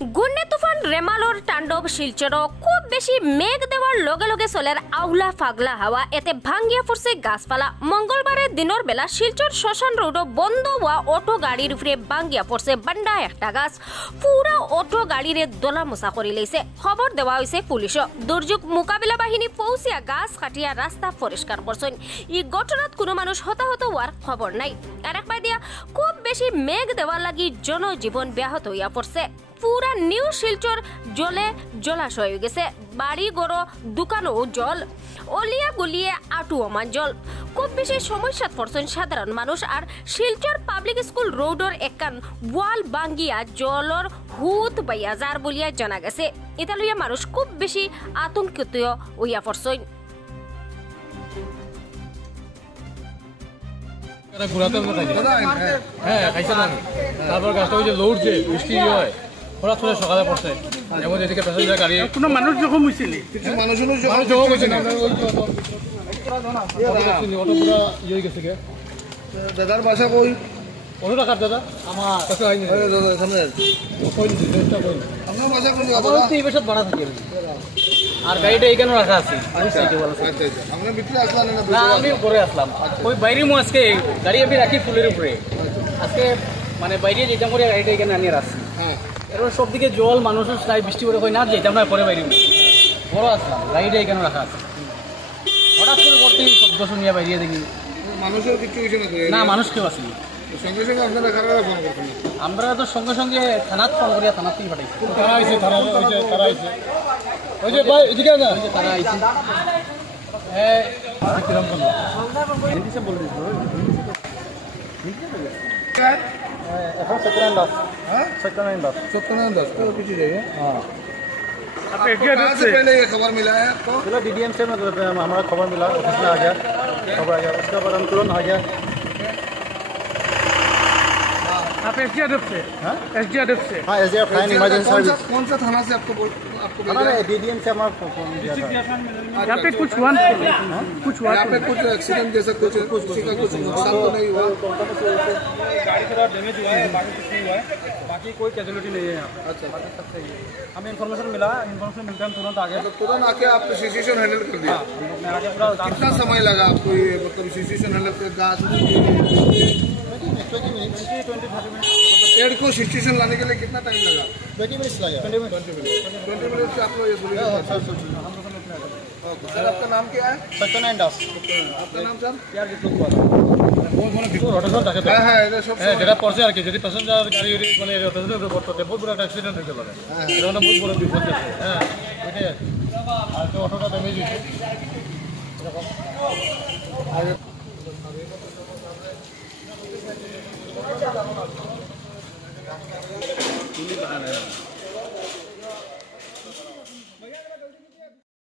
ঘূর্ণি তুফান রেমালোর তাণ্ডব শিলচর খুব বেশি মেঘ দেওয়ার লগে লগে চলের আউলা ফাগলা হাওয়া এতে ভাঙ্গিয়া পড়ছে গাছপালা। মঙ্গলবারে দিনের বেলা শিলচর শ্মশান রোড বন্ধ হওয়া অটো গাড়ির উপরে ভাঙ্গিয়া পড়ছে বান্ডা একটা গাছ। পুরা অটো গাড়িরে দলা মোছা করে লইছে। খবর দেওয়া হয়েছে পুলিশ। দুর্যোগ মোকাবিলা বাহিনী পৌঁছিয়া গাছ কাটিয়া রাস্তা পরিষ্কার করছেন। এই ঘটনাত কোনো মানুষ হতাহত হওয়ার খবর নাই। আর একবার দিয়া খুব বেশি মেঘ দেওয়ার লাগি জনজীবন ব্যাহত হইয়া পড়ছে। পুরা নিউ শিলচর জলে জলাশয় হয়ে গেছে। বাড়ি গড় দোকানও জল, অলিয়া গুলিয়ে আটু অমান জল। খুব বেশি সমস্যাত পড়ছেন সাধারণ মানুষ। আর শিলচর পাবলিক স্কুল রোডর একান ওয়াল ভাঙ্গিয়া জলর হুত বাইয়া যার বলিয়া জানা গেছে। এটা লইয়া মানুষ খুব বেশি আতঙ্কিত হইয়া পড়ছেন। তারপর গাছটা ওই যে লড়ছে, বৃষ্টি হয়, হঠাৎ করে সকালে পড়ছে। এবং এদিকে প্যাসেঞ্জার গাড়ি কোনো মানুষ জখম হয়েছিল, মানুষ জমা হয়েছে না, অটো পুরা ইয়ে হয়ে গেছে। দাদার বাসা কই? অটো টাকার দাদা আমার কাছে হয়নি দাদা, এখানে আপনার বাসা কোন? এই বছর ভাড়া থাকে আর গাড়িটা এখানে রাখা আছে। আমরা ভিতরে আসলাম না, আমি উপরে আসলাম। ওই বাইরে মু আজকে গাড়ি আমি রাখি ফুলের উপরে। আজকে মানে বাইরে যেতাম করে গাড়িটা এখানে আনিয়ে রাখছি। এবার সব দিকে জল, মানুষের প্রায় বৃষ্টি করে হয় না, যেতাম না পরে বাইরে বড় আসলাম। গাড়িটা এখানে রাখা আছে। হঠাৎ করে করতে শব্দ শুনিয়া বাইরে দেখি মানুষের কিছু কিছু না, মানুষ কেউ আসেনি। সঙ্গে সঙ্গে আপনারা কারা ফোন করছেন? আমরা তো সঙ্গে সঙ্গে থানাত ফোন করিয়া থানার থেকে পাঠাইছি। তারা আইছে, তারা আইছে, ওই যে ভাই এদিকে না, তারা আইছে। सत्यनारायण दास तो पीछे जाइए। कहाँ से पहले ये खबर मिला है आपको? DDM से हमारा खबर मिला, ऑफिस में आ गया, खबर आ गया, उसके बाद हम तुरंत आ गया। आप SDRF से? SDRF से? हाँ, SDRF फाइन इमरजेंसी सर्विस। कौन सा थाना से आपको DDM से हमारा फोन दिया था। यहाँ पे कुछ हुआ? यहाँ पे कुछ एक्सीडेंट जैसा कुछ नुकसान तो नहीं हुआ? गाड़ी थोड़ा डैमेज हुआ है, बाकी कुछ नहीं हुआ है, बाकी कोई कैजुअलिटी नहीं है यहाँ। अच्छा, सब सही है। हमें इन्फॉर्मेशन मिलता है, हम तुरंत आ गए। तुरंत आके आपने सिचुएशन हैंडल कर दिया? मैं आगे पूरा कितना समय लगा आपको ये मतलब सिचुएशन हैंडल कर? गाछ 20 मिनट पेड़ को सिचुएशन लाने के लिए कितना टाइम लगा? 20 मिनट लगा। 20 मिनट से आपको ये सर, आपका नाम क्या है? सत्यनारायण दास। आपका नाम सर? যেটা পড়ছে আর কি, যদি প্যাসেঞ্জার গাড়ি মানে বহুত বড় একটা অ্যাক্সিডেন্ট হতে পারে। এটা বহুত বড় বিপদ আছে। হ্যাঁ, ওইটাই আর কি, অটোটা ড্যামেজ হয়েছে।